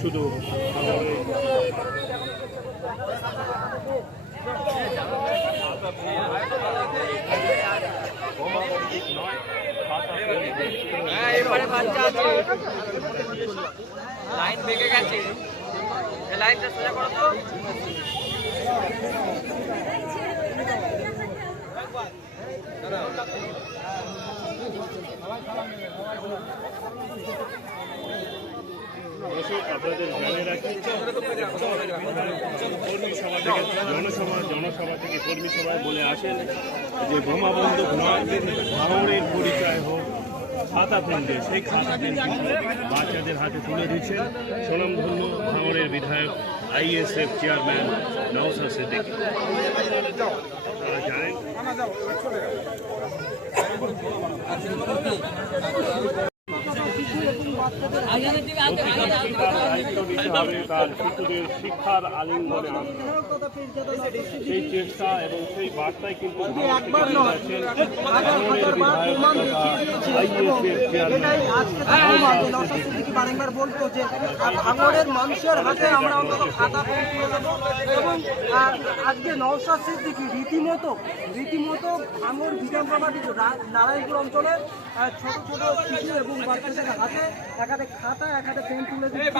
শুধু এবারে বাচ্চা আছে লাইন বেঁকে গেছে লাইনটা সোজা করো তো আপনাদের জানিয়ে রাখি কর্মী সভা থেকে জনসভা থেকে কর্মী সভায় বলে আসেন যে বোমা বন্দুক নয়, ভাঙড়ের পরিচয় হোক খাতা পেন, সেই খাতা পেন বাচ্চাদের হাতে তুলে দিচ্ছেন স্বনামধন্য ভাঙড়ের বিধায়ক আইএসএফ চেয়ারম্যান নওশাদ সিদ্দিকী। তারা জানেন দায়িত্ব নিতে হবে তার শিশুদের শিক্ষার আলিঙ্গনে আনতে, সেই চেষ্টা এবং সেই বার্তায় কিন্তু বারংবার বলতো যে ভাঙড়ের মানুষের হাতে আমরা অন্তত খাতা তুলে দেবো এবং আজকে নওশাদ সিদ্দিকী রীতিমতো ভাঙড় বিধানসভাটি নারায়ণপুর অঞ্চলের ছোট ছোট শিশু এবং বাচ্চাদের হাতে এক হাতে খাতা এক হাতে পেন তুলে দিচ্ছে।